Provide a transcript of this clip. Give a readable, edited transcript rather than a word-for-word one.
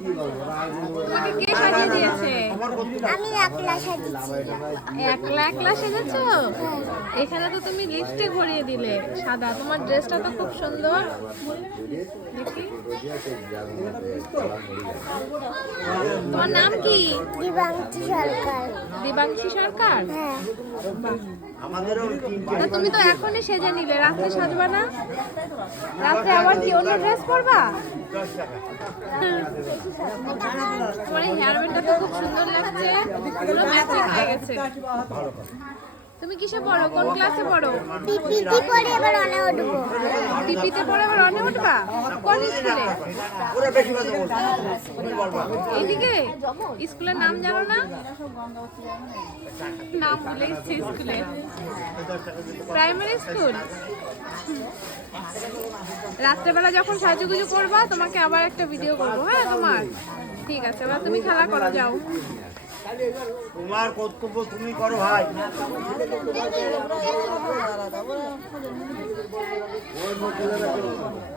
তোমাকে কে সাজিয়ে দিয়েছে? আমি একলা সাজিয়েছি। একলা একলা সেজেছো? এখানে তো তুমি লিস্টে ঘুরিয়ে দিলে সাদা। তোমার ড্রেসটা তো খুব সুন্দর। দেখি তোমার নাম কি? দিবাংশী সরকার। দিবাংশী সরকার। হ্যাঁ। তা তুমি তো এখনই সেজে নিলে, রাত্রে সাজবা না? রাত্রে আবার কি অন্য ড্রেস পরবা? তোমার এই হেয়ার ব্যান্ডটা তো খুব সুন্দর লাগছে, পুরো ম্যাচিং হয়ে গেছে। তুমি কিসে পড়ো? কোন ক্লাসে পড়ো? পিপিটি পরে এবার অনে উঠবো। পিপিতে পড়ে আবার অনে উঠবা? কোন স্কুলে? এদিকে স্কুলের নাম জানো না? নাম ভুলে গেছি স্কুলের। Primary school. রাত্রেবেলা যখন সাজুগুজু করবা তোমাকে আবার একটা ভিডিও করবো। হ্যাঁ তোমার ঠিক আছে, এবার তুমি খেলা করো, যাও। তোমার কর্তব্য তুমি করো ভাই।